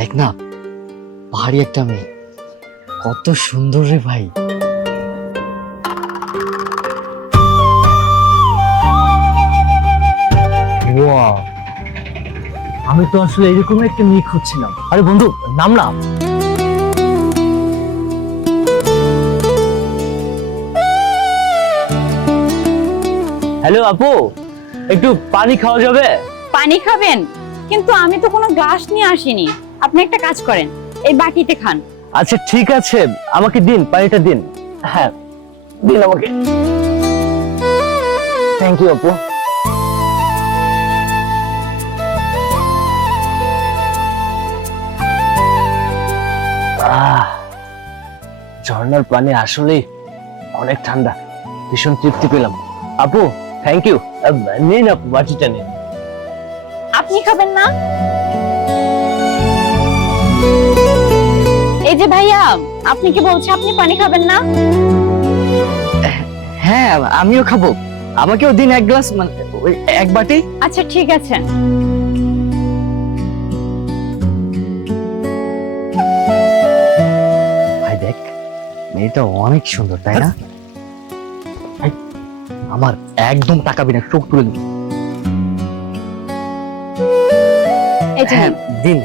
দেখ না, পাহাড়ি একটা মেয়ে, কত সুন্দর রে ভাই। ওয়াও, আমি তো আসলে এরকম একটা মেয়ে খুঁজছিলাম। আরে বন্ধু, নাম না। হ্যালো আপু, একটু পানি খাওয়া যাবে? পানি খাবেন? কিন্তু আমি তো কোনো গ্লাস নিয়ে আসিনি। আপনি একটা কাজ করেন, এই বাটিতে খান। আচ্ছা ঠিক আছে, আমাকে দিন, পানিটা দিন। হ্যাঁ দিন আমাকে। থ্যাংক ইউ আপু। ঝর্ণার পানি আসলেই অনেক ঠান্ডা, ভীষণ তৃপ্তি পেলাম। আপু থ্যাংক ইউ। নিন আপু, বাটিটা নিন। আপনি খাবেন না? এই যে ভাইয়া, আপনি কি বলছে আপনি পানি খাবেন না? হ্যাঁ, আমিও খাবো, আমাকেও দিন এক গ্লাস, মানে ওই এক বাটি। আচ্ছা ঠিক আছে। ভাই দেখ, মেয়েটা অনেক সুন্দর, তাই না? ভাই, আমার একদম তাকাবি না, চোখ তুলে দিবি। এই যে হ্যাঁ নিন। দিন।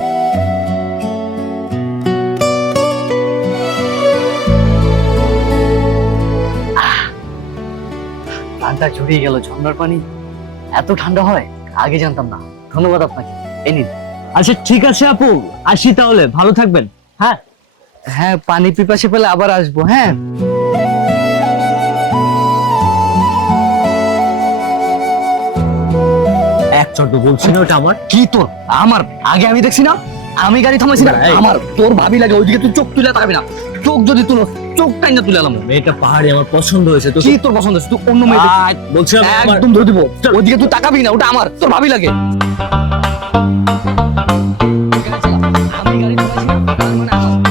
প্রাণটা জুড়িয়ে গেল, ঝর্ণার পানি এত ঠান্ডা হয় আগে জানতাম না। ধন্যবাদ আপনাকে, এই নিন। আচ্ছা ঠিক আছে আপু, আসি তাহলে, ভালো থাকবেন। হ্যাঁ হ্যাঁ, পানি পিপাসে পেলে আবার আসবো। হ্যাঁ এক চট বলছি না, ওটা আমার। কি তোর আমার? আগে আমি দেখছি না, আমি গাড়ি থামাইছি না। এই। আমার তোর ভাবি লাগে, ওইদিকে তুই চোখ তুলে তাকাবি না। চোখ যদি তুলো, চোখটাই না তুলে এলাম। মেয়েটা পাহাড়ি আমার পছন্দ হয়েছে। তো কি তোর পছন্দ হচ্ছে? তুই অন্য মেয়ে দেখ। বলছিলাম আমার- একদম ধরে দিব। ওইদিকে তুই তাকাবি না, ওটা আমার, তোর ভাবি লাগে। আমি গাড়ি থামাইছি না, তার মানে আমার।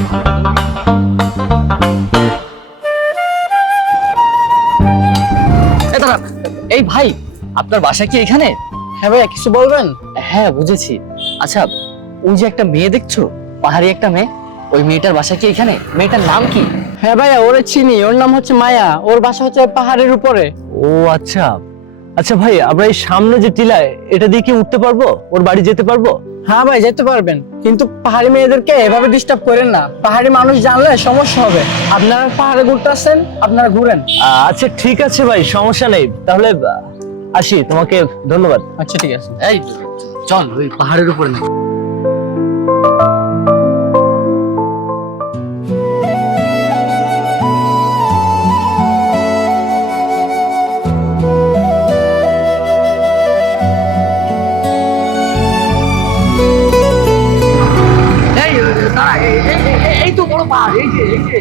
এই দাঁড়া, এই ভাই, আপনার বাসা কি এখানে? হ্যাঁ ভাইয়া, কিছু বলবেন? হ্যাঁ বুঝেছি। আচ্ছা, ওই যে একটা মেয়ে দেখছো, পাহাড়ি একটা মেয়ে, ওই মেয়েটার বাসা কি এখানে? মেয়েটার নাম কি? হ্যাঁ ভাইয়া, ওরে চিনি, ওর নাম হচ্ছে মায়া, ওর বাসা হচ্ছে পাহাড়ের উপরে। ও আচ্ছা। আচ্ছা ভাই, আমরা এই সামনে যে টিলা, এটা দিয়ে কি উঠতে পারবো? ওর বাড়ি যেতে পারবো? হ্যাঁ ভাই, যেতে পারবেন, কিন্তু পাহাড়ি মেয়েদেরকে এভাবে ডিস্টার্ব করেন না, পাহাড়ি মানুষ জানলে সমস্যা হবে। আপনারা পাহাড়ে ঘুরতে আসছেন, আপনারা ঘুরেন। আচ্ছা ঠিক আছে ভাই, সমস্যা নেই। তাহলে আসি, তোমাকে ধন্যবাদ। আচ্ছা ঠিক আছে। এই চল, ওই পাহাড়ের উপরে না। এই তো বড় পাহাড়, এই যে এই যে।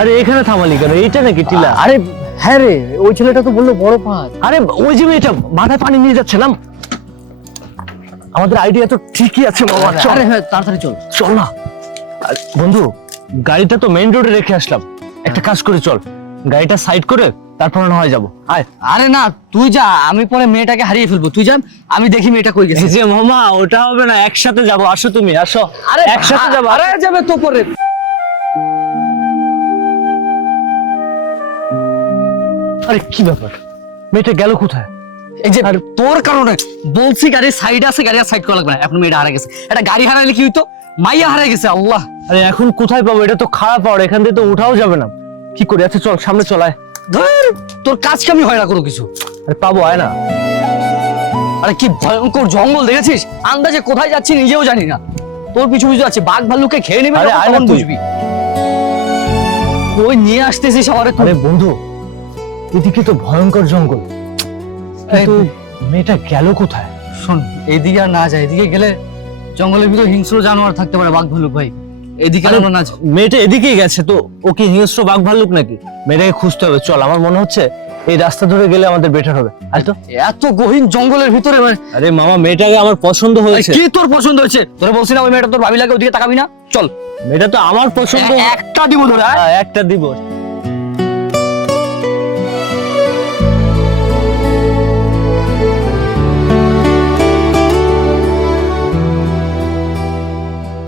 আরে এখানে থামালি কেন? এইটা নাকি টিলা? আরে হ্যাঁ রে, ওই ছেলেটা তো বললো বড় পাহাড়। আরে ওই যে মেয়েটা মাথায় পানি নিয়ে যাচ্ছে না, আমাদের আইডিয়া তো ঠিকই আছে মামা। চল। আরে হ্যাঁ, তাড়াতাড়ি চল। চল না। আর বন্ধু, গাড়িটা তো মেইন রোডে রেখে আসলাম, একটা কাজ করে চল, গাড়িটা সাইড করে তারপর না হয় যাবো। আয়। আরে না, তুই যা, আমি পরে মেয়েটাকে হারিয়ে ফেলবো। তুই যা, আমি দেখি মেয়েটা কই গেছে। এই যে মামা, ওটা হবে না, একসাথে যাবো। আসো তুমি, আসো। আরে একসাথে যাবো। আরে যাবে তো পরে। আরে কি ব্যাপার, মেয়েটা গেল কোথায়? এই যে তোর কারণে বলছি, গাড়ির সাইডে আছে, গাড়ি আর সাইড করা লাগবে না। এখন মেয়েটা হারিয়ে গেছে, এটা গাড়ি হারাইলে কি হইতো? মাইয়া হারিয়ে গেছে। আল্লাহ, আরে এখন কোথায় পাবো? এটা তো খারাপ পাওয়ার, এখান থেকে তো উঠাও যাবে না। কি করি? আচ্ছা চল, সামনে চলায়। ধর, তোর কাজ কি আমি হয় না কোনো কিছু। আরে পাবো, আয় না। আরে কি ভয়ঙ্কর জঙ্গল দেখেছিস? আন্দাজে কোথায় যাচ্ছি নিজেও জানি না। তোর পিছু পিছু আছে, বাঘ ভাল্লুককে খেয়ে নেবে, আরে আয় না তখন তুই। বুঝবি। ওই নিয়ে আসতেছিস আমারে তুই। আরে বন্ধু, এদিকে তো ভয়ঙ্কর জঙ্গল, কিন্তু মেয়েটা গেল কোথায়? শোন, এইদিকে আর না যায়, এদিকে গেলে জঙ্গলের ভিতর হিংস্র জানোয়ার থাকতে পারে, বাঘ ভাল্লুক। ভাই এদিকে আর আমরা না যাই। মেয়েটা এদিকেই গেছে, তো ও কি হিংস্র বাঘ ভাল্লুক নাকি? মেয়েটাকে খুঁজতে হবে, চল। আমার মনে হচ্ছে এই রাস্তা ধরে গেলে আমাদের বেটার হবে। আয় তো। এত গহীন জঙ্গলের ভিতরে আরে মামা, মেয়েটাকে আমার পছন্দ হয়েছে। কি তোর পছন্দ হয়েছে? তোরা বলছি না ওই মেয়েটা তোর ভাবি লাগে, ওদিকে তাকাবি না। চল, মেয়েটা তো আমার পছন্দ। একটা দিব ধরে। হ্যাঁ, একটা দিব।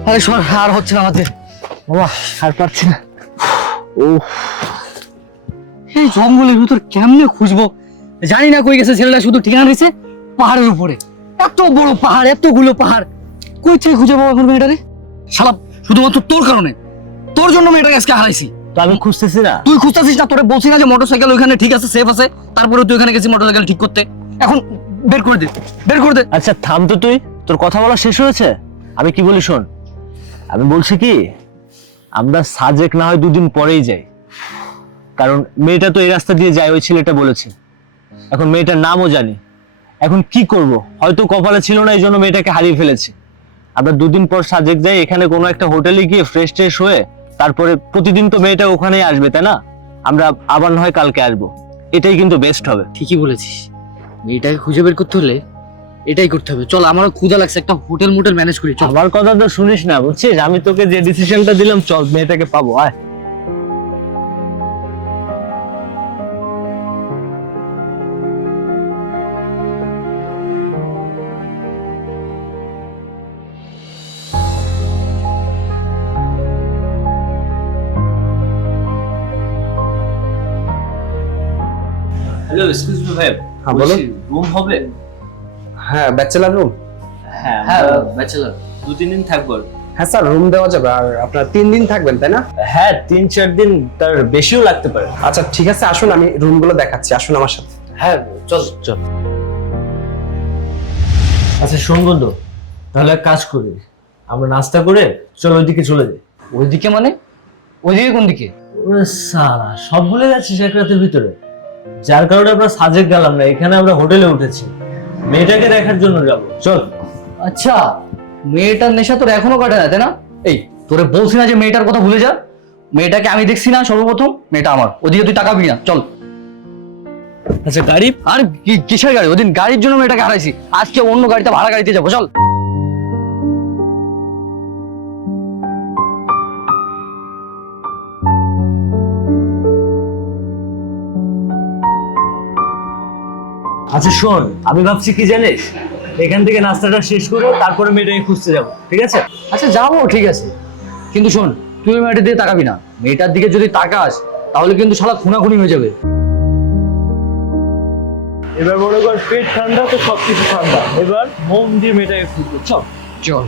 আরে সর, আর হচ্ছে না আমাদের বাবা, আর পারছি না। ও এই জঙ্গলের ভিতর কেমনে খুঁজবো, জানি না কই গেছে ছেলেটা, শুধু ঠিকানা দিয়েছে পাহাড়ের উপরে। এত বড় পাহাড়, এতগুলো পাহাড়, কই থেকে খুঁজে পাবো এখন মেয়েটারে? শালা শুধুমাত্র তোর কারণে, তোর জন্য মেয়েটাকে আজকে হারাইছি। তো আমি খুঁজতেছি না। তুই খুঁজতেছিস না? তোরে বলছি না যে মোটরসাইকেল ওইখানে ঠিক আছে, সেফ আছে, তারপরে তুই ওখানে গেছিস মোটরসাইকেল ঠিক করতে। এখন বের করে দে, বের করে দে। আচ্ছা থাম তো, তুই তোর কথা বলা শেষ হয়েছে? আমি কি বলি শোন, আমি বলছি কি, আমরা সাজেক না হয় 2 দিন পরেই যাই, কারণ মেয়েটা তো এই রাস্তা দিয়ে যায়, ওই ছেলেটা বলেছে। এখন মেয়েটার নামও জানি, এখন কি করব, হয়তো কপালে ছিল না এই জন্য মেয়েটাকে হারিয়ে ফেলেছি। আমরা 2 দিন পর সাজেক যাই, এখানে কোনো একটা হোটেলে গিয়ে ফ্রেশ ট্রেশ হয়ে তারপরে প্রতিদিন তো মেয়েটা ওখানেই আসবে, তাই না? আমরা আবার না হয় কালকে আসবো, এটাই কিন্তু বেস্ট হবে। ঠিকই বলেছিস, মেয়েটাকে খুঁজে বের করতে হলে এটাই করতে হবে। চল, আমারও ক্ষুধা লাগছে, একটা হোটেল মোটেল ম্যানেজ করি। চল। আমার কথা তো শুনিস না, বুঝছিস? আমি তোকে যে ডিসিশনটা দিলাম, চল মেয়েটাকে পাবো, আয়। হ্যালো, এক্সকিউজ মি ভাই, হ্যাঁ, বলুন। রুম হবে? হ্যাঁ, ব্যাচেলার রুম। হ্যাঁ হ্যাঁ, ব্যাচেলর। 2-3 দিন থাকবো। হ্যাঁ স্যার, রুম দেওয়া যাবে। আর আপনারা 3 দিন থাকবেন, তাই না? হ্যাঁ, 3-4 দিন, তার বেশিও লাগতে পারে। আচ্ছা ঠিক আছে, আসুন আমি রুমগুলো দেখাচ্ছি, আসুন আমার সাথে। হ্যাঁ চল চল। আচ্ছা শোন বন্ধু, তাহলে এক কাজ করি, আমরা নাস্তা করে চল ওইদিকে চলে যাই। ওইদিকে মানে? ওইদিকে কোন দিকে? ওরে সালা, সব ভুলে যাচ্ছিস এক রাতের ভিতরে? যার কারণে আমরা সাজেক গেলাম না, এখানে আমরা হোটেলে উঠেছি, মেয়েটাকে দেখার জন্য যাব। চল। আচ্ছা, মেয়েটার নেশা তোর এখনো কাটে না, তাই না? এই তোরে বলছি না যে মেয়েটার কথা ভুলে যা? মেয়েটাকে আমি দেখছি না সর্বপ্রথম, মেয়েটা আমার। ওদিকে তুই তাকাবি না, চল। আচ্ছা গাড়ি? আর কিসের গাড়ি? ওদিন গাড়ির জন্য মেয়েটাকে হারাইছি, আজকে অন্য গাড়িতে, ভাড়া গাড়িতে যাবো, চল। আচ্ছা শোন, আমি ভাবছি কি জানিস, এখান থেকে নাস্তাটা শেষ করে তারপরে মেয়েটাকে খুঁজতে যাব, ঠিক আছে? আচ্ছা যাবো, ঠিক আছে, কিন্তু শোন, তুই ওই মেয়েটার দিকে তাকাবি না। মেয়েটার দিকে যদি তাকাস তাহলে কিন্তু শালা খুনাখুনি হয়ে যাবে। এবার মনে কর পেট ঠান্ডা তো সবকিছু ঠান্ডা, এবার মন দিয়ে মেয়েটাকে খুঁজবো, চল। চল।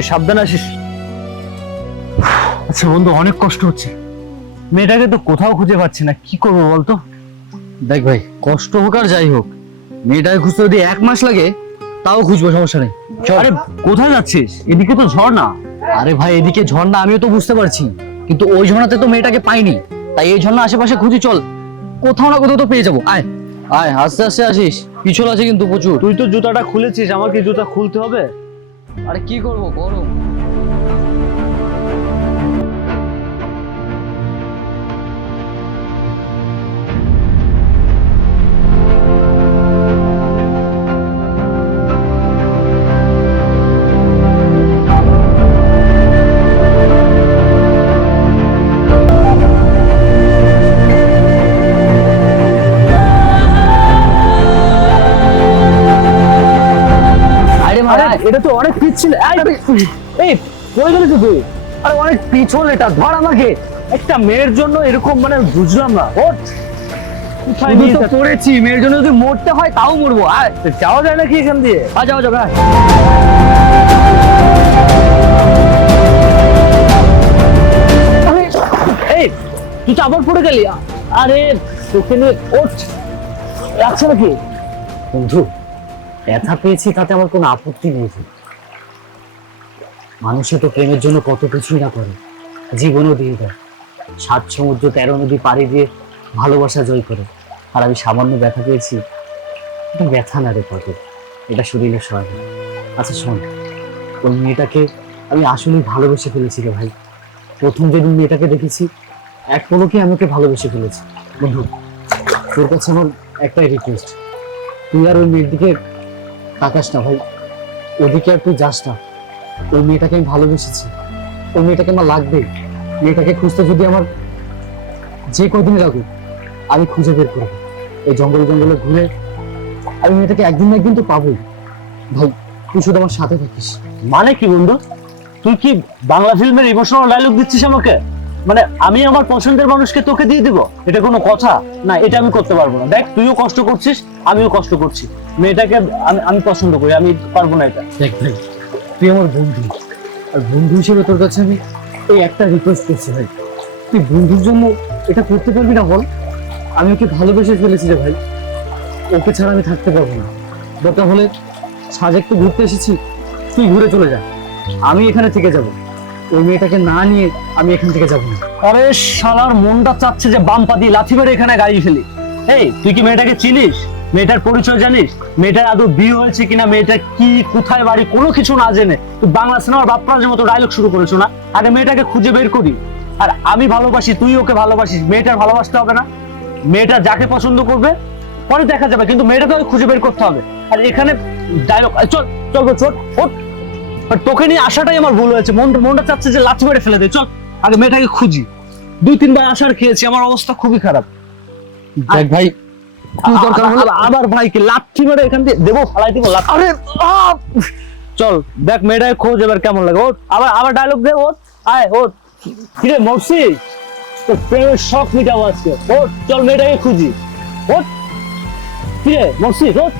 এই সাবধান আসিস। আচ্ছা বন্ধু, অনেক কষ্ট হচ্ছে, মেয়েটাকে তো কোথাও খুঁজে পাচ্ছি না, কি করবো বলতো? দেখ ভাই, কষ্ট হোক আর যাই হোক, মেয়েটাকে খুঁজতে যদি 1 মাস লাগে তাও খুঁজবো, সমস্যা নেই। আরে কোথায় যাচ্ছিস? এদিকে তো ঝর্ণা। আরে ভাই, এদিকে ঝর্ণা আমিও তো বুঝতে পারছি, কিন্তু ওই ঝর্ণাতে তো মেয়েটাকে পাইনি, তাই এই ঝর্ণা আশেপাশে খুঁজি, চল, কোথাও না কোথাও তো পেয়ে যাবো। আয় আয়, আস্তে আস্তে আসিস, পিছল আছে কিন্তু প্রচুর। তুই তো জুতাটা খুলেছিস, আমার কি জুতা খুলতে হবে? আরে কি করবো, গরম। আরে মারা, এটা তো অনেক পিছল। এই পড়ে গেলি তো তুই? আরে অনেক পিছল এটা, ধর আমাকে। একটা মেয়ের জন্য এরকম, মানে বুঝলাম না। ওঠ, কোথায় শুধু নিয়ে তো পড়েছি, মেয়ের জন্য যদি মরতে হয় তাও মরবো। আয়, যাওয়া যায় নাকি এখান দিয়ে? যাও যাবে। এই তুই তো আবার পড়ে গেলি। আরে তোকে নিয়ে ওঠ, লাগছে নাকি? বন্ধু, ব্যথা পেয়েছি তাতে আমার কোনো আপত্তি নেই। মানুষে তো প্রেমের জন্য কত কিছুই না করে, জীবনও দিয়ে দেয়। 7 সমুদ্র 13 নদী পাড়ি দিয়ে ভালোবাসা জয় করে, আর আমি সামান্য ব্যথা পেয়েছি। এটা ব্যথা না রে কত, এটা শরীরের স্বভাব। আচ্ছা শোন, ওই মেয়েটাকে আমি আসলেই ভালোবেসে ফেলেছি রে ভাই। প্রথম যেদিন মেয়েটাকে দেখেছি, এক পলকে আমাকে ভালোবেসে ফেলেছি। বন্ধু, তোর কাছে আমার একটাই রিকোয়েস্ট, তুই আর ওই মেয়ের দিকে তাকাস না ভাই। ওদিকে আর তুই যাস না। ওই মেয়েটাকে আমি ভালোবেসেছি, ওই মেয়েটাকে আমার লাগবে। মেয়েটাকে খুঁজতে যদি আমার যে কদিন লাগুক আমি খুঁজে বের করবো। এই জঙ্গলে জঙ্গলে ঘুরে আমি মেয়েটাকে একদিন না একদিন তো পাবোই। ভাই তুই শুধু আমার সাথে থাকিস। মানে কি বন্ধু, তুই কি বাংলা ফিল্মের ইমোশনাল ডায়লগ দিচ্ছিস আমাকে? মানে আমি আমার পছন্দের মানুষকে তোকে দিয়ে দিব, এটা কোনো কথা না? এটা আমি করতে পারবো না। দেখ, তুইও কষ্ট করছিস, আমিও কষ্ট করছি। মেয়েটাকে আমি পছন্দ করি, আমি পারবো না এটা। দেখ ভাই, তুই আমার বন্ধু, আর বন্ধু হিসেবে তোর কাছে আমি এই একটা রিকোয়েস্ট করছি ভাই, তুই বন্ধুর জন্য এটা করতে পারবি না বল? আমি ওকে ভালোবেসে ফেলেছি রে ভাই, ওকে ছাড়া আমি থাকতে পারবো না। দরকার হলে সাজেক তো ঘুরতে এসেছি, তুই ঘুরে চলে যা, আমি এখানে থেকে যাব। ওই মেয়েটাকে না নিয়ে আমি এখান থেকে যাবো না। আরে শালার মনটা চাচ্ছে যে বাম পা দিয়ে লাথি মেরে এখানে গাড়ি ফেলি। এই, তুই কি মেয়েটাকে চিনিস? মেয়েটার পরিচয় জানিস? মেয়েটার আদৌ বিয়ে হয়েছে কিনা, মেয়েটার কি কোথায় বাড়ি, কোনো কিছু না জেনে তুই বাংলা সিনেমার বাপ্পারাজের মতো ডায়লগ শুরু করেছো না? আগে মেয়েটাকে খুঁজে বের করি। আর আমি ভালোবাসি, তুই ওকে ভালোবাসিস, মেয়েটার ভালোবাসতে হবে না? মেয়েটা যাকে পছন্দ করবে পরে দেখা যাবে, কিন্তু মেয়েটাকে খুঁজে বের করতে হবে। আর এখানে ডায়লগ, চল চল গো, চল ওঠ। আর তোকে নিয়ে আসাটাই আমার ভুল হয়েছে, মনটা চাচ্ছে যে লাথি মেরে ফেলে দে। চল আগে মেয়েটাকে খুঁজি। 2-3 বার আসার খেয়েছি, আমার অবস্থা খুবই খারাপ। দেখ ভাই, তুই দরকার হলে আবার ভাইকে লাথি মেরে এখান থেকে দেবো, ফালাই দিব লাথি। আরে চল দেখ মেয়েটাকে খোঁজ এবার কেমন লাগে। ওঠ, আবার ডায়লগ দে। ওঠ, আয় ওঠ। কিরে মরসি, তোর প্রেমের শখ মিটাবো আজকে। ওঠ, চল মেয়েটাকে খুঁজি। ওঠ, কিরে মরসি, ওঠ,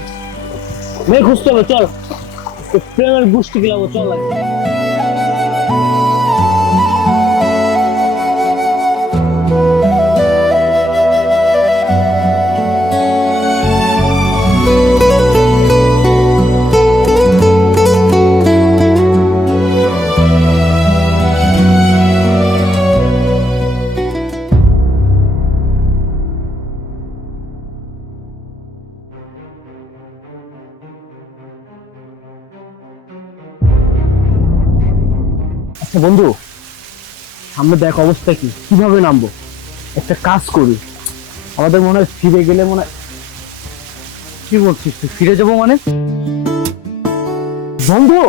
মেয়ে খুঁজতে হবে, চল। তোর প্রেমের গোষ্ঠী গিলাবো, চল লাগে। বন্ধু, সামনে দেখ অবস্থা কি, কিভাবে নামবো? একটা কাজ করি, আমাদের মনে হয় ফিরে গেলে মনে হয়। কি বলছিস তুই? ফিরে যাবো মানে? বন্ধু,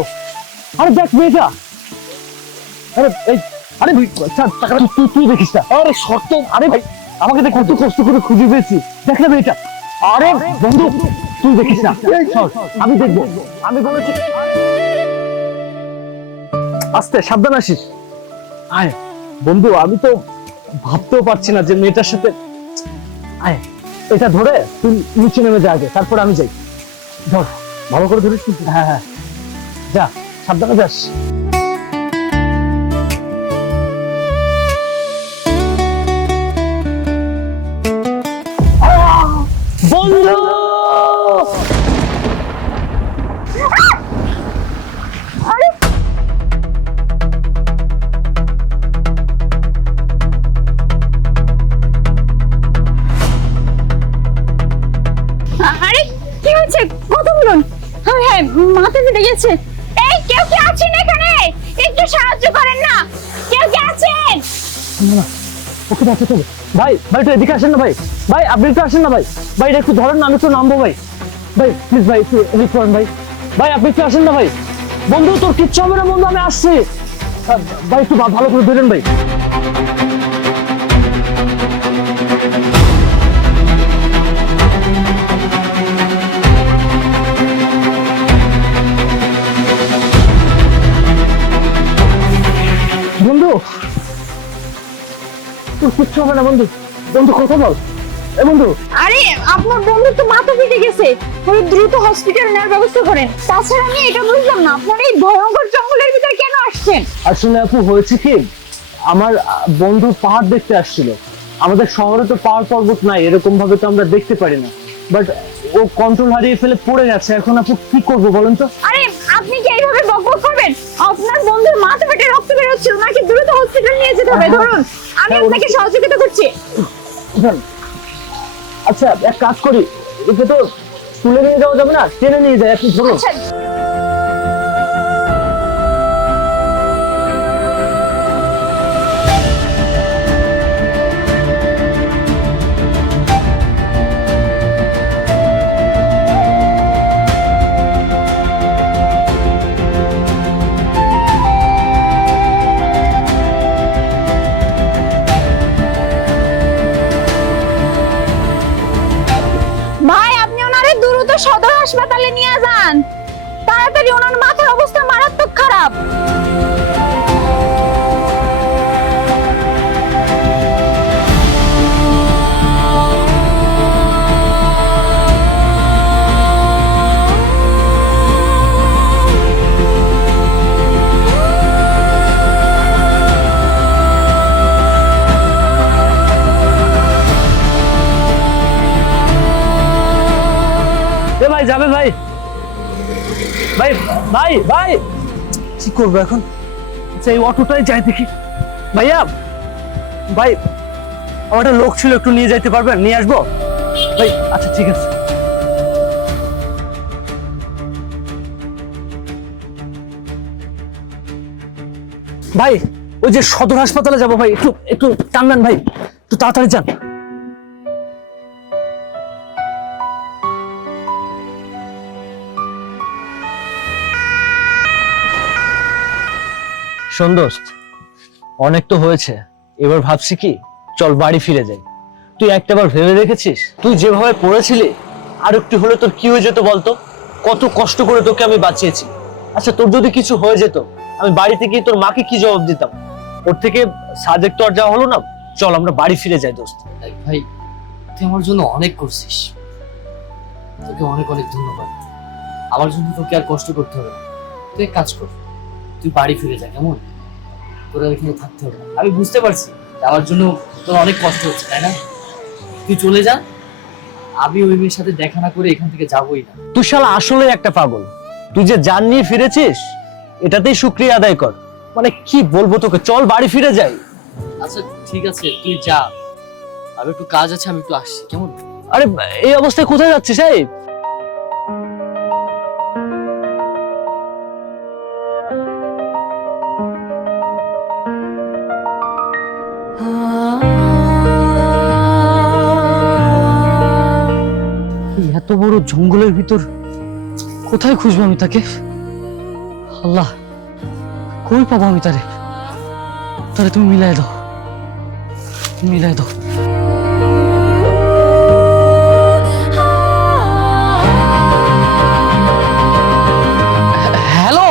আরে দেখ মেয়েটা। আরে এই, আরে তুই দেখিস না? আরে শর্ত, আরে ভাই আমাকে দেখ, কত কষ্ট করে খুঁজে পেয়েছি, দেখ না মেয়েটা। আরে বন্ধু, তুই দেখিস না, চল আমি দেখবো। আমি বলেছি আস্তে, সাবধান আসিস। আয় বন্ধু, আমি তো ভাবতেও পারছি না যে মেয়েটার সাথে। আয়, এটা ধরে তুই নিচে নেমে যা আগে, তারপর আমি যাই। ধর, ভালো করে ধরিস কিন্তু। হ্যাঁ হ্যাঁ, যা, সাবধানে যাস। বন্ধু, আরে কি হচ্ছে, কথা বলুন। হ্যাঁ হ্যাঁ, মাথা ফেটে গেছে। এই কেউ কি আছেন এখানে? একটু সাহায্য করেন না, কেউ কি আছেন? ওকে বাঁচাতে হবে। ভাই ভাই একটু এদিকে আসেন না ভাই। ভাই আপনি একটু আসেন না ভাই। ভাই এটা একটু ধরেন না, আমি একটু নামবো ভাই। ভাই প্লিজ ভাই একটু হেল্প করেন ভাই। ভাই আপনি একটু আসেন না ভাই। বন্ধু তোর কিচ্ছু হবে না বন্ধু, আমি আসছি। ভাই একটু ভালো করে ধরেন ভাই। বন্ধু তোর কিচ্ছু হবে না বন্ধু। বন্ধু কথা বল। এ বন্ধু, আরে আপনার বন্ধু তো মাথা ফেটে গেছে, ওই দ্রুত হসপিটাল নেওয়ার ব্যবস্থা করেন। তাছাড়া আমি এটা বুঝলাম না, আপনার এই ভয়ঙ্কর জঙ্গলের ভিতরে কেন আসছেন? আসলে আপু হয়েছে কি, আমার বন্ধু পাহাড় দেখতে আসছিল। আমাদের শহরে তো পাহাড় পর্বত নাই, এরকম ভাবে তো আমরা দেখতে পারি না। বাট ও কন্ট্রোল হারিয়ে ফেলে পড়ে গেছে। এখন আপু কি করবো বলেন তো? আরে আপনি কি এইভাবে বকবক করবেন? আপনার বন্ধুর মাথা ফেটে রক্ত বের হচ্ছে, ওনাকে দ্রুত হসপিটাল নিয়ে যেতে হবে। ধরুন, আমি আপনাকে সহযোগিতা করছি। আচ্ছা এক কাজ করি, একে তো তুলে নিয়ে যাওয়া যাবে না, টেনে নিয়ে যায়, আপনি ধরুন। আচ্ছা, ভাই ভাই, কি করবো এখন? আচ্ছা এই অটোটাই যাই দেখি। ভাইয়া ভাই, আমার একটা লোক ছিল, একটু নিয়ে যাইতে পারবেন? নিয়ে আসবো ভাই? আচ্ছা ঠিক আছে। ভাই ওই যে সদর হাসপাতালে যাবো ভাই, একটু একটু টানবেন ভাই, একটু তাড়াতাড়ি যান। শোন দোস্ত, অনেক তো হয়েছে, এবার ভাবছি কি চল বাড়ি ফিরে যাই। তুই একটাবার ভেবে দেখেছিস তুই যেভাবে পড়েছিলি আর একটু হলে তোর কি হয়ে যেত বলতো? কত কষ্ট করে তোকে আমি বাঁচিয়েছি। আচ্ছা তোর যদি কিছু হয়ে যেত, আমি বাড়িতে গিয়ে তোর মাকে কি জবাব দিতাম? ওর থেকে সাজেক তো আর যাওয়া হলো না। চল আমরা বাড়ি ফিরে যাই দোস্ত। ভাই তুই আমার জন্য অনেক করছিস, তোকে অনেক অনেক ধন্যবাদ। আমার জন্য তোকে আর কষ্ট করতে হবে না। তুই এক কাজ কর, তুই বাড়ি ফিরে যা, কেমন? তোর আর এখানে থাকতে হবে না। আমি বুঝতে পারছি আমার জন্য তোর অনেক কষ্ট হচ্ছে, তাই না? তুই চলে যা, আমি ওই মেয়ের সাথে দেখা না করে এখান থেকে যাবোই না। তুই শালা আসলে একটা পাগল। তুই যে জান নিয়ে ফিরেছিস এটাতেই শুকরিয়া আদায় কর। মানে কি বলবো তোকে, চল বাড়ি ফিরে যাই। আচ্ছা ঠিক আছে, তুই যা, আমি একটু কাজ আছে, আমি একটু আসছি, কেমন? আরে এই অবস্থায় কোথায় যাচ্ছিস? এই এত বড় জঙ্গলের ভিতর কোথায় খুঁজবো আমি তাকে? আল্লাহ, কই পাবো আমি তারে? তারে তুমি মিলাই দাও, মিলাই দাও। হ্যালো,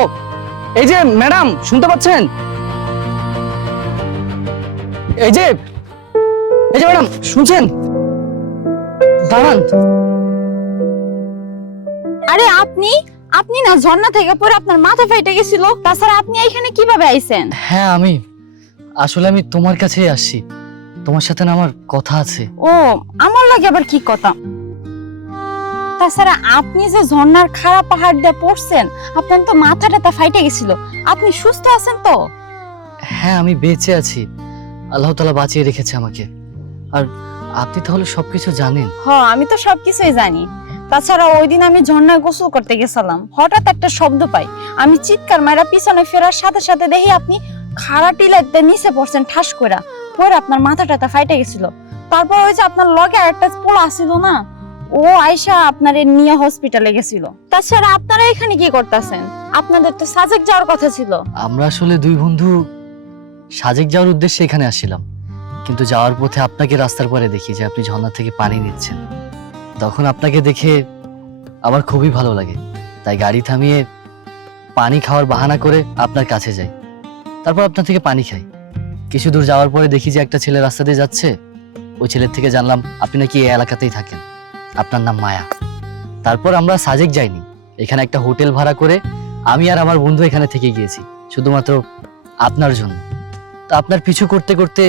এই যে ম্যাডাম শুনতে পাচ্ছেন? এই যে ম্যাডাম শুনছেন? দাঁড়ান। আরে আপনি আপনি না ঝর্ণা থেকে পরে আপনার মাথা ফাইটে গেছিল, তাছাড়া আপনি এখানে কিভাবে আইছেন? হ্যাঁ আমি তোমার কাছেই আসছি, তোমার সাথে না আমার কথা আছে। ও, আমার লাগে আবার কি কথা? তাছাড়া আপনি যে ঝর্ণার খারাপ পাহাড় দিয়ে পড়ছেন, আপনার তো মাথাটা ফাইটে গেছিল, আপনি সুস্থ আছেন তো? হ্যাঁ আমি বেঁচে আছি, আল্লাহ তাআলা বাঁচিয়ে রেখেছে আমাকে। আর আপনি তাহলে সবকিছু জানেন? হ্যাঁ আমি তো সবকিছুই জানি। তাছাড়া ওই দিন আমি ঝর্ণায় গোসল করতে গেছিলাম, হঠাৎ একটা শব্দ পাই, আমি চিৎকার মারা পিছনে ফেরার সাথে সাথে দেখি আপনি খাড়া টিলাতে নিচে পড়ছেন ঠাস কইরা, পরে আপনার মাথাটা ফাইটে গেছিল। তারপর ওই যে আপনার লগে আরেকটা পোলা ছিল না, ও আয়শা আপনারে নিয়ে হসপিটালে গেছিল। তাছাড়া আপনারা এখানে কি করতেছেন? আপনাদের তো সাজেক যাওয়ার কথা ছিল। আমরা আসলে দুই বন্ধু সাজেক যাওয়ার উদ্দেশ্যে এখানে আসছিলাম, কিন্তু যাওয়ার পথে আপনাকে রাস্তার পরে দেখি যে আপনি ঝর্ণা থেকে পানি নিচ্ছেন। তখন আপনাকে দেখে আমার খুবই ভালো লাগে, তাই গাড়ি থামিয়ে পানি খাওয়ার বাহানা করে আপনার কাছে যাই, তারপর আপনার থেকে পানি খাই। কিছু দূর যাওয়ার পরে দেখি যে একটা ছেলে রাস্তা দিয়ে যাচ্ছে, ওই ছেলের থেকে জানলাম আপনি নাকি এই এলাকাতেই থাকেন, আপনার নাম মায়া। তারপর আমরা সাজেক যাইনি, এখানে একটা হোটেল ভাড়া করে আমি আর আমার বন্ধু এখানে থেকে গিয়েছি শুধুমাত্র আপনার জন্য। তো আপনার পিছু করতে করতে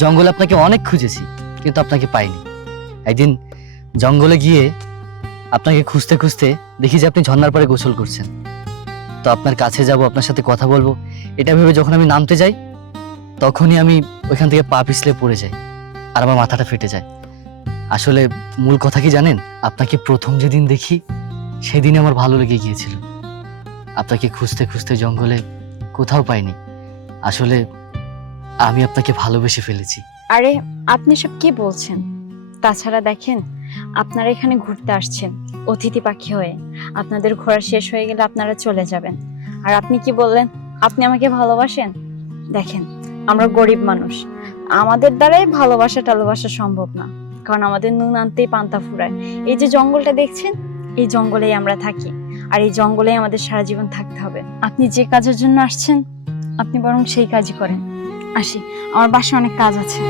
জঙ্গলে আপনাকে অনেক খুঁজেছি, কিন্তু আপনাকে পাইনি। একদিন জঙ্গলে গিয়ে আপনাকে খুঁজতে খুঁজতে দেখি যে আপনি ঝর্ণার পরে গোসল করছেন। তো আপনার কাছে যাব, আপনার সাথে কথা বলবো, এটা ভেবে যখন আমি নামতে যাই তখনই আমি ওইখান থেকে পা পিছলে পড়ে যাই আর আমার মাথাটা ফেটে যায়। আসলে মূল কথা কি জানেন? আপনাকে প্রথম যেদিন দেখি সেদিন আমার ভালো লেগে গিয়েছিল। আপনাকে খুঁজতে খুঁজতে জঙ্গলে কোথাও পাইনি। আসলে আমি আপনাকে ভালোবেসে ফেলেছি। আরে আপনি সব কি বলছেন? তাছাড়া দেখেন, আপনারা এখানে ঘুরতে আসছেন অতিথি পাখি হয়ে, আপনাদের ঘোরা শেষ হয়ে গেলে আপনারা চলে যাবেন। আর আপনি কি বললেন আপনি আমাকে ভালোবাসেন? দেখেন আমরা গরিব মানুষ, আমাদের দ্বারাই ভালোবাসা টালোবাসা সম্ভব না, কারণ আমাদের নুন আনতেই পান্তা ফুরায়। এই যে জঙ্গলটা দেখছেন, এই জঙ্গলেই আমরা থাকি, আর এই জঙ্গলেই আমাদের সারা জীবন থাকতে হবে। আপনি যে কাজের জন্য আসছেন আপনি বরং সেই কাজই করেন। আসি, আমার বাসায় অনেক কাজ আছে।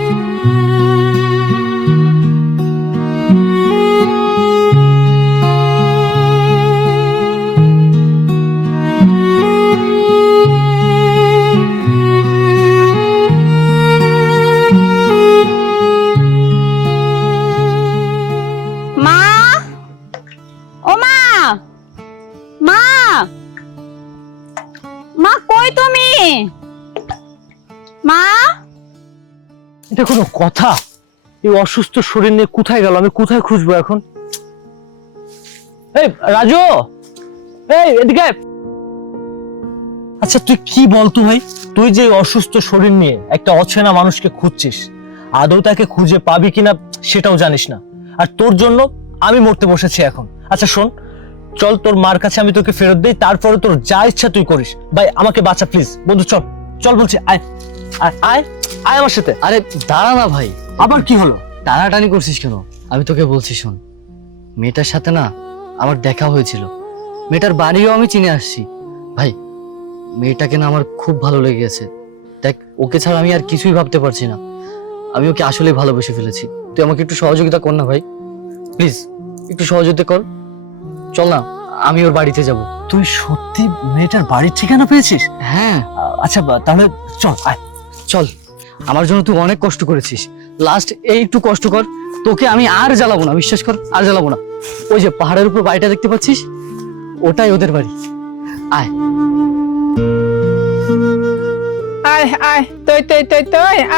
মা, ও মা, মা, কই তুমি? মা, এটা কোনো কথা? এই অসুস্থ শরীর নিয়ে কোথায় গেল? আমি কোথায় খুঁজবো এখন? এই রাজু, এই এদিকে আয়। আচ্ছা তুই কি বলতো ভাই, তুই যে অসুস্থ শরীর নিয়ে একটা অচেনা মানুষকে খুঁজছিস, আদৌ তাকে খুঁজে পাবি কিনা সেটাও জানিস না, আর তোর জন্য আমি মরতে বসেছি এখন। আচ্ছা শোন, চল তোর মার কাছে আমি তোকে ফেরত দেই, তারপরে তোর যা ইচ্ছা তুই করিস। ভাই আমাকে বাঁচা প্লিজ, বন্ধু চল চল বলছি, আয় আয় আয় আয় আমার সাথে। আরে দাঁড়া না ভাই, আবার কি হলো? টানাটানি করছিস কেন? আমি তোকে বলছি শোন, মেয়েটার সাথে না আমার দেখা হয়েছিল, মেয়েটার বাড়িও আমি চিনে আসছি। ভাই মেয়েটাকে না আমার খুব ভালো লেগে গেছে। দেখ, ওকে ছাড়া আমি আর কিছুই ভাবতে পারছি না। আমি ওকে আসলে ভালোবেসে ফেলেছি। তুই আমাকে একটু সহযোগিতা কর না ভাই, প্লিজ একটু সহযোগিতা কর। চল না, আমি ওর বাড়িতে যাব। তুই সত্যি মেয়েটার বাড়ির ঠিকানা পেয়েছিস? হ্যাঁ আচ্ছা তাহলে চল আয়। চল, আমার জন্য তুই অনেক কষ্ট করেছিস, লাস্ট এই একটু কষ্ট কর। তোকে আমি আর জ্বালাবো না, বিশ্বাস কর, আর জ্বালাবো না। ওই যে পাহাড়ের উপর বাড়িটা দেখতে পাচ্ছিস, ওটাই ওদের বাড়ি। আয় আয় আয়, তুই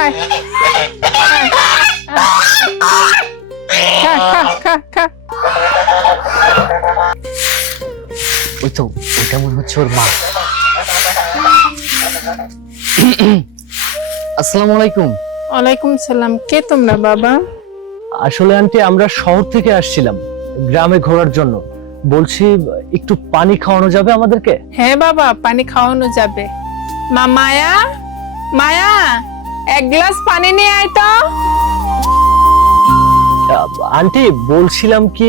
আয়। খা খা খা খা। ওই তো, ওইটা মনে হচ্ছে ওর মা। আসসালামু আলাইকুম। ওয়ালাইকুম সালাম। কে তোমরা বাবা? আসলে আন্টি আমরা শহর থেকে আসছিলাম গ্রামে ঘোরার জন্য, বলছি একটু পানি খাওয়ানো যাবে আমাদেরকে? হ্যাঁ বাবা, পানি খাওয়ানো যাবে। মায়া, মায়া, এক গ্লাস পানি নিয়ে আয় তো। আন্টি বলছিলাম কি,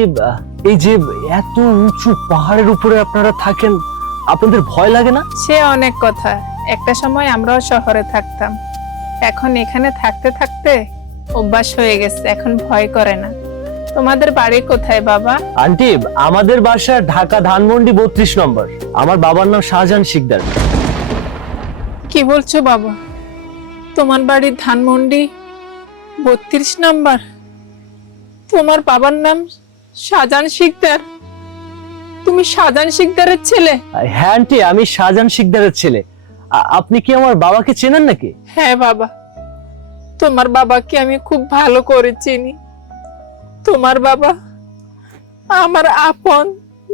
এই যে এত উঁচু পাহাড়ের উপরে আপনারা থাকেন, আপনাদের ভয় লাগে না? সে অনেক কথা, একটা সময় আমরাও শহরে থাকতাম, এখন এখানে থাকতে থাকতে অভ্যাস হয়ে গেছে, এখন ভয় করে না। তোমাদের বাড়ি কোথায় বাবা? আন্টি আমাদের বাসা ঢাকা ধানমন্ডি 32 নম্বর। আমার বাবার নাম শাহজাহান শিকদার। কি বলছো বাবা? তোমার বাড়ি ধানমন্ডি 32 নম্বর? তোমার বাবার নাম শাহজাহান শিকদার? তুমি শাহজাহান শিকদারের ছেলে? হ্যাঁ আন্টি, আমি শাহজাহান শিকদারের ছেলে। আপনি কি আমার বাবাকে চেনেন নাকি? হ্যাঁ বাবা, তোমার বাবাকে আমি খুব ভালো করে চিনি। তোমার বাবা আমার আপন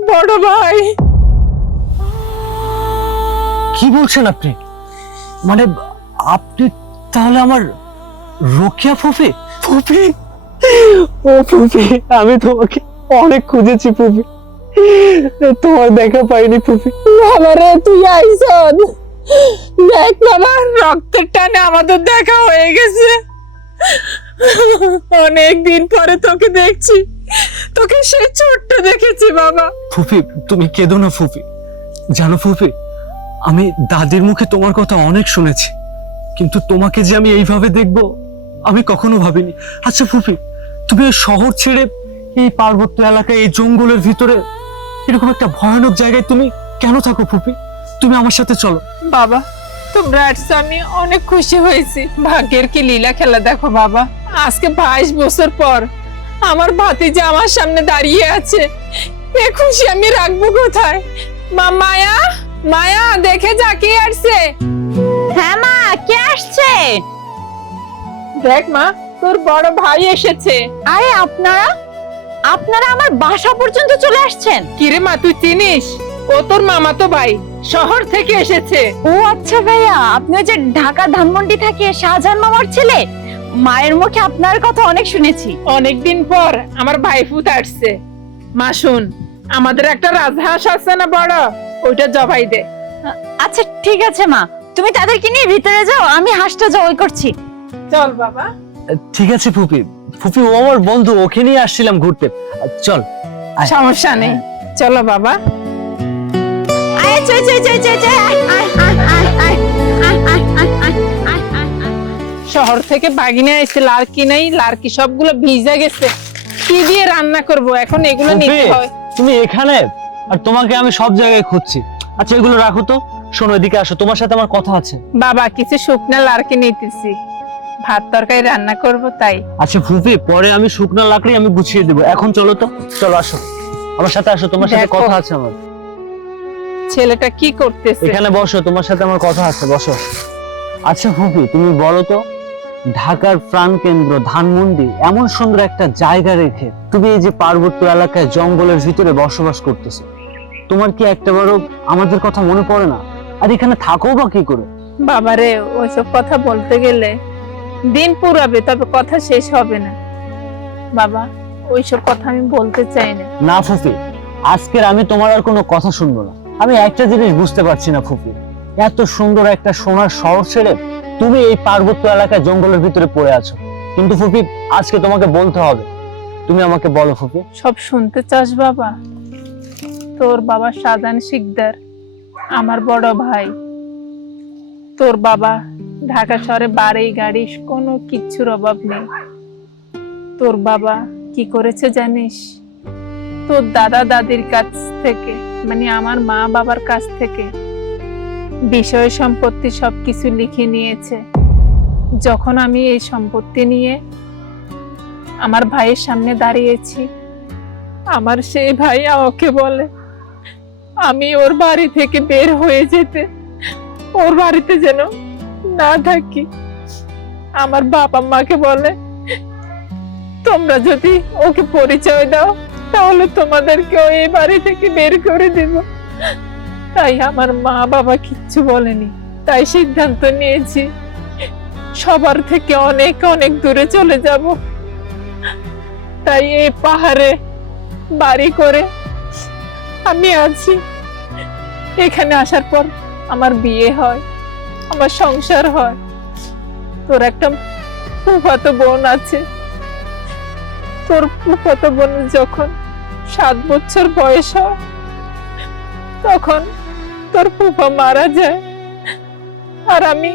বড় ভাই। কি বলছেন আপনি? মানে আপনি তাহলে আমার রোকেয়া ফুফি? ফুফি, ও ফুফি, আমি তোমাকে অনেক খুঁজেছি ফুফি, তোমার দেখা পাইনি ফুফি। বাবারে তুই আইসন, দেখ বাবা, রক্তের টানে আমাদের দেখা হয়ে গেছে। অনেক দিন পরে তোকে দেখছি, তোকে সেই ছোট্ট দেখেছি বাবা। ফুফি তুমি কেঁদো না ফুফি। জানো ফুফি, আমি দাদির মুখে তোমার কথা অনেক শুনেছি, কিন্তু তোমাকে যে আমি এইভাবে দেখবো আমি কখনো ভাবিনি। আচ্ছা ফুফি, তুমি এই শহর ছেড়ে এই পার্বত্য এলাকায়, এই জঙ্গলের ভিতরে এরকম একটা ভয়ানক জায়গায় তুমি কেন থাকো ফুফি? তুমি আমার সাথে চলো। বাবা তোমরা আসছো, আমি অনেক খুশি হয়েছি। ভাগ্যের কি লীলা খেলা দেখো বাবা, আজকে 22 বছর পর আমার ভাতিজা আমার সামনে দাঁড়িয়ে আছে। এ খুশি আমি রাখবো কোথায়? মায়া, মায়া দেখে যা কে আসছে। হ্যাঁ মা, কে আসছে? দেখ মা, তোর বড় ভাই এসেছে। আরে আপনারা আপনারা আমার বাসা পর্যন্ত চলে আসছেন? কিরে মা, তুই চিনিস? ও তোর মামাতো ভাই, শহর থেকে এসেছে। ও আচ্ছা ভাইয়া, আপনি ওই যে ঢাকা ধানমন্ডি থাকে শাহজাহান মামার ছেলে। মায়ের মুখে আপনার কথা অনেক শুনেছি। অনেকদিন পর আমার ভাইফুত আসছে। মা শুন, আমাদের একটা রাজহাঁস আছে না বড়, ওইটা জবাই দে। আচ্ছা ঠিক আছে মা, তুমি তাদেরকে নিয়ে ভিতরে যাও, আমি হাঁসটা জবাই করছি। চল বাবা। ঠিক আছে ফুফি, ফুফি ও আমার বন্ধু, ওকে নিয়ে আসছিলাম ঘুরতে। চল। সমস্যা নেই, চলো বাবা। আয় চই চই চই চই চই, আয় আয় আয় আয় আয় আয় আয় আয় আয় আয় আয় আয়। শহর থেকে বাগিনে আইছে, লার্কি নাই, লার্কি সবগুলো ভিজে গেছে। কি দিয়ে রান্না করব এখন? এগুলো নিতে ফুফি, হয়। তুমি এখানে, আর তোমাকে আমি সব জায়গায় খুঁজছি। আচ্ছা এগুলো রাখো তো, শোনো এদিকে আসো, তোমার সাথে আমার কথা আছে। বাবা কিছু শুকনা লার্কি নিতেছি, ভাত তরকারি রান্না করব তাই। আচ্ছা ফুফি, পরে আমি শুকনা লাকড়ি আমি গুছিয়ে দেবো, এখন চলো তো, চলো আসো আমার সাথে, আসো, তোমার সাথে দেখো। কথা আছে আমার। ছেলেটা কি করতেছে? এখানে বসো, তোমার সাথে আমার কথা আছে, বসো। আচ্ছা ফুপি, তুমি বলো তো, ঢাকার প্রাণকেন্দ্র ধানমন্ডি এমন সুন্দর একটা জায়গা রেখে তুমি এই যে পার্বত্য এলাকায় জঙ্গলের ভিতরে বসবাস করতেছো, তোমার কি একটাবারও আমাদের কথা মনে পড়ে না? আর এখানে থাকো বা কি করে? বাবারে, ওইসব কথা বলতে গেলে দিন পুরাবে, তবে কথা শেষ হবে না। বাবা, ওইসব কথা আমি বলতে চাই না। না ফুপি, আজকের আমি তোমার আর কোনো কথা শুনবো না। আমি একটা জিনিস বুঝতে পারছি না ফুপি, এত সুন্দর একটা সোনার শহর ছেড়ে তুমি এই পার্বত্য এলাকায় জঙ্গলের ভিতরে পড়ে আছো। কিন্তু ফুপি, আজকে তোমাকে বলতে হবে, তুমি আমাকে বলো ফুপি। সব শুনতে চাস বাবা? তোর বাবা শাহজাহান শিকদার আমার বড় ভাই। তোর বাবা ঢাকা শহরে বাড়ি গাড়ি কোনো কিচ্ছুর অভাব নেই। তোর বাবা কি করেছে জানিস? তোর দাদা দাদির কাছ থেকে, মানে আমার মা বাবার কাছ থেকে বিষয় সম্পত্তি সবকিছু লিখে নিয়েছে। যখন আমি এই সম্পত্তি নিয়ে আমার ভাইয়ের সামনে দাঁড়িয়েছি, আমার সেই ভাই আমাকে বলে আমি ওর বাড়ি থেকে বের হয়ে যেতে, ওর বাড়িতে যেন না থাকি। আমার বাবা মাকে বলে তোমরা যদি ওকে পরিচয় দাও তাহলে তোমাদেরকেও এই বাড়ি থেকে বের করে দেব। তাই আমার মা বাবা কিচ্ছু বলেনি, তাই সিদ্ধান্ত নিয়েছি সবার থেকে অনেক অনেক দূরে চলে যাব। তাই এই পাহাড়ে বাড়ি করে আমি আছি। এখানে আসার পর আমার বিয়ে হয়, আমার সংসার হয়। তোর একটা ফুফাতো বোন আছে। তোর ফুফাতো বোন যখন 7 বছর বয়স হয় তখন তোর ফুফা মারা যায়। আর আমি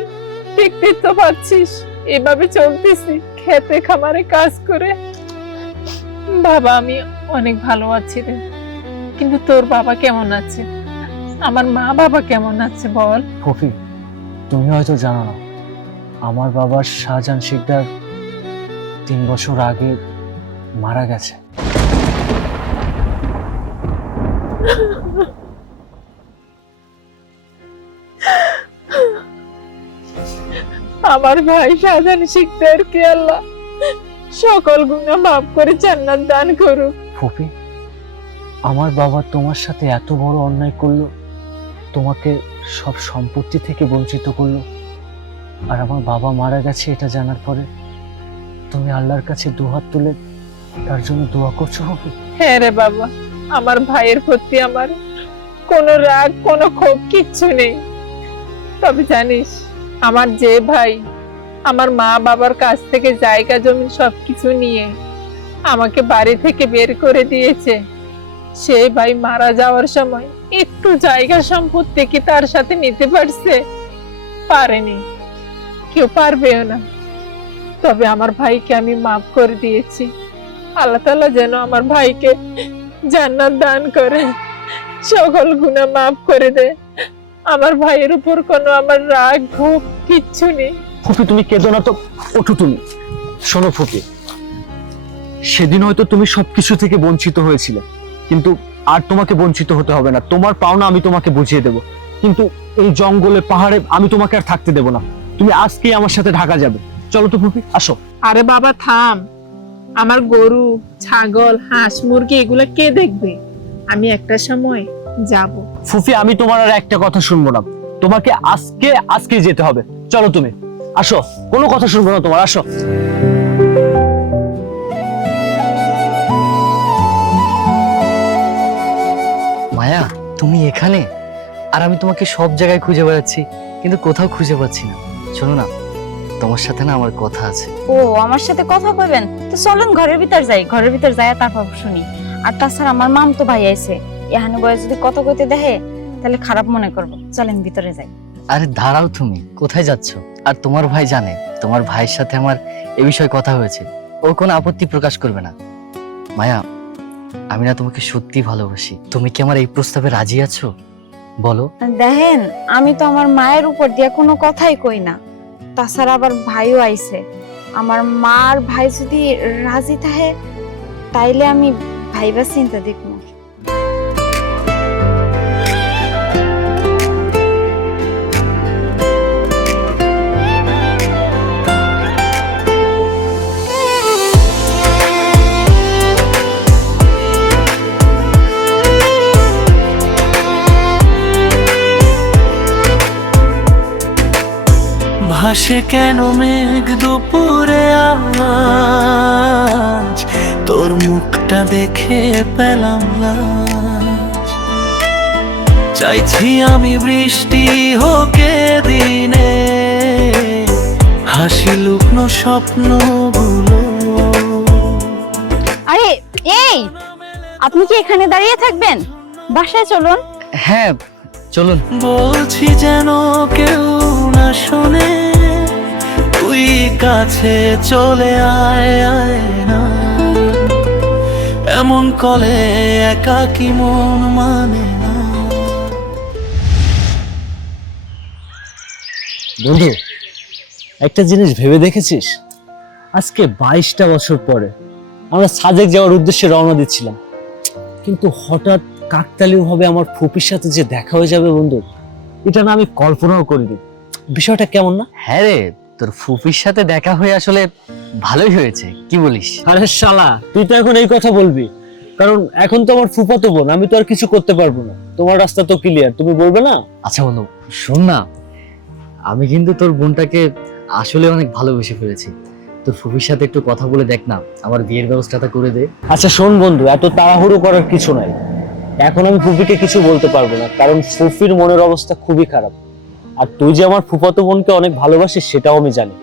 দেখতে তো পাচ্ছিস এভাবে চলতেছি, খেতে খামারে কাজ করে। বাবা, আমি অনেক ভালো আছি রে, কিন্তু তোর বাবা কেমন আছে? আমার মা বাবা কেমন আছে বল? ফুপি, তুমি হয়তো জানো না, আমার বাবা শাহজাহান শিকদার 3 বছর আগে মারা গেছে। আমার ভাই শাহজাহান শিকদারকে আল্লাহ সকল গুনাহ মাফ করে জান্নাত দান করুক। ফুপি, আমার বাবা তোমার সাথে এত বড় অন্যায় করলো, তোমাকে সব সম্পত্তি থেকে বঞ্চিত করলো, আর আমার বাবা মারা গেছে এটা জানার পরে তুমি আল্লাহর কাছে দুহাত তুলে তার জন্য দোয়া করছো ফুপি? হ্যাঁ রে বাবা, আমার ভাইয়ের প্রতি আমার কোনো রাগ কোনো ক্ষোভ কিচ্ছু নেই। তবে জানিস, আমার যে ভাই আমার মা বাবার কাছ থেকে জায়গা জমি সবকিছু নিয়ে আমাকে বাড়ি থেকে বের করে দিয়েছে, সেই ভাই মারা যাওয়ার সময় একটু জায়গা সম্পত্তি কি তার সাথে নিতে পারছে? পারেনি, কেউ পারবেও না। তবে আমার ভাইকে আমি মাফ করে দিয়েছি। আল্লাহ তাআলা যেন আমার ভাইকে জান্নাত দান করে, সকল গুনাহ মাফ করে দেয়। আমার ভাইয়ের উপর কোনো আমার রাগ ক্ষোভ কিচ্ছু নেই। ফুপি, তুমি কেঁদো না তো, ওঠো তুমি। শোনো ফুপি, সেদিন হয়তো তুমি সবকিছু থেকে বঞ্চিত হয়েছিলে, কিন্তু আর তোমাকে বঞ্চিত হতে হবে না। তোমার পাওনা আমি তোমাকে বুঝিয়ে দেব, কিন্তু এই জঙ্গলে পাহাড়ে আমি তোমাকে আর থাকতে দেব না। তুমি আজকেই আমার সাথে ঢাকা যাবে। চলো তো ফুপি, আসো। আরে বাবা থাম, আমার গরু ছাগল হাঁস মুরগি এগুলো কে দেখবে? আমি একটা সময় যাব। ফুফি, আমি তোমার আর একটা কথা শুনবো না, তোমাকে আজকে যেতে হবে। চলো তুমি, আসো, কোনো কথা শুনবো না তোমার, আসো। মায়া, তুমি এখানে? আর আমি তোমাকে সব জায়গায় খুঁজে বেড়াচ্ছি, কিন্তু কোথাও খুঁজে পাচ্ছি না। শোনো না, তোমার সাথে না আমার কথা আছে। ও, আমার সাথে কথা কইবেন? তো চলেন ঘরের ভিতর যাই, ঘরের ভিতর যাই তারপর শুনি। আর তাছাড়া আমার মাম তো ভাই আইছে, এখানে বয়ে যদি কত কইতে দেখে তাহলে খারাপ মনে করবো। চলেন ভিতরে যাই। আরে দাঁড়াও, তুমি কোথায় যাচ্ছ? আর তোমার ভাই জানে তোমার ভাইয়ের সাথে আমার এ বিষয়ে কথা হয়েছে, ও কোনো আপত্তি প্রকাশ করবে না। মায়া, আমি না তোমাকে সত্যি ভালোবাসি। তুমি কি আমার এই প্রস্তাবে রাজি আছো? বলো। দেখেন, আমি তো আমার মায়ের উপর দিয়ে কোনো কথাই কই না। তাছাড়া আবার ভাইও আইছে। আমার মার ভাই যদি রাজি থাকে তাইলে আমি ভাইবা চিন্তা দেখবো। ভাসে কেন মেঘ দুপুরে আজ, তোর মুখটা দেখে পেলাম লাজ। চাইছি আমি বৃষ্টি হোকে দিনে, হাসি লুকনো স্বপ্নগুলো। আরে এই, আপনি কি এখানে দাঁড়িয়ে থাকবেন? বাসায় চলুন। হ্যাঁ চলুন। বলছি যেন কেউ না শোনে, তুই কাছে চলে আয় আয় না, এমন কলে একাকী মন মানে না। বন্ধু, একটা জিনিস ভেবে দেখেছিস? আজকে 22টা বছর পরে আমরা সাজেক যাওয়ার উদ্দেশ্যে রওনা দিচ্ছিলাম, কিন্তু হঠাৎ কাকতালীয় ভাবে আমার ফুপির সাথে যে দেখা হয়ে যাবে বন্ধু, এটা না আমি কল্পনাও করিনি। বিষয়টা কেমন না? হ্যাঁ রে, তোর ফুফির সাথে দেখা হয়ে আসলে ভালোই হয়েছে, কি বলিস? আরে শালা, তুই তো এখন এই কথা বলবি, কারণ এখন তো আমার ফুফাতো বোন, আমি তো আর কিছু করতে পারবো না। তোমার রাস্তা তো ক্লিয়ার, তুমি বলবে না? আচ্ছা বন্ধু শোন না, আমি কিন্তু তোর বোনটাকে আসলে অনেক ভালোবেসে ফেলেছি। তোর ফুফির সাথে একটু কথা বলে দেখ না, আমার বিয়ের ব্যবস্থাটা করে দে। আচ্ছা শোন বন্ধু, এত তাড়াহুড়ো করার কিছু নাই। এখন আমি ফুফিকে কিছু বলতে পারবো না, কারণ ফুফির মনের অবস্থা খুবই খারাপ। আর তুই যে আমার ফুফাতো বোনকে অনেক ভালোবাসিস সেটাও আমি জানি।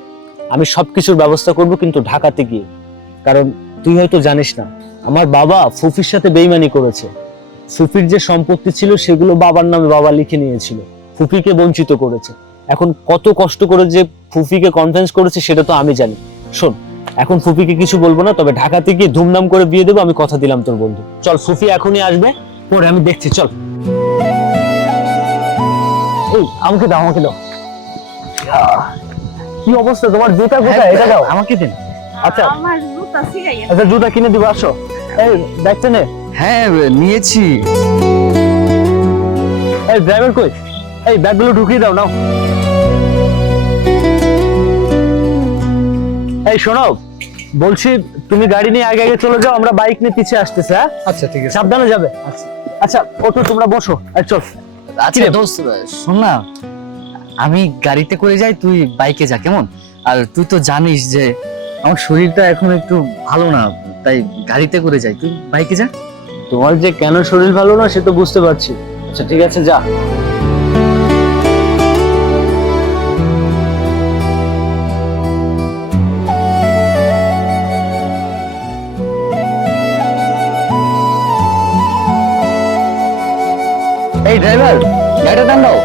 আমি সবকিছুর ব্যবস্থা করব, কিন্তু ঢাকাতে গিয়ে। কারণ তুই হয়তো জানিস না, আমার বাবা ফুফির সাথে বেইমানি করেছে। ফুফির যে সম্পত্তি ছিল সেগুলো বাবার নামে বাবা লিখে নিয়েছিল, ফুফিকে বঞ্চিত করেছে। এখন কত কষ্ট করে যে ফুফিকে কনভিন্স করেছে সেটা তো আমি জানি। শোন, এখন ফুফিকে কিছু বলবো না, তবে ঢাকাতে গিয়ে ধুমধাম করে বিয়ে দেবো, আমি কথা দিলাম তোর বন্ধু। চল, ফুফি এখনই আসবে, পরে আমি দেখছি। চল, এই আমাকে দাও, আমাকে দাও। কি অবস্থা তোমার? জুতা কোথায়? এটা দাও আমাকে দিন। আচ্ছা আমার জুতা ছিঁড়াইয়া। আচ্ছা, জুতা কিনে দিবো, আসো। এই দেখতে নে। হ্যাঁ নিয়েছি। এই ড্রাইভার কই? এই ব্যাগগুলো ঢুকিয়ে দাও, নাও। এই শোনো, বলছি তুমি গাড়ি নিয়ে আগে আগে চলে যাও, আমরা বাইক নিয়ে পিছিয়ে আসতেছি। হ্যাঁ আচ্ছা ঠিক আছে। সাবধানে যাবে। আচ্ছা ওঠো, তোমরা বসো। এই চল। আচ্ছা কিরে? দোস্ত শোন না, আমি গাড়িতে করে যাই, তুই বাইকে যা, কেমন? আর তুই তো জানিস যে আমার শরীরটা এখন একটু ভালো না, তাই গাড়িতে করে যাই, তুই বাইকে যা। তোমার যে কেন শরীর ভালো না সে তো বুঝতে পারছি। আচ্ছা ঠিক আছে, যা। এই ড্রাইভার, গাড়িটা টান দাও।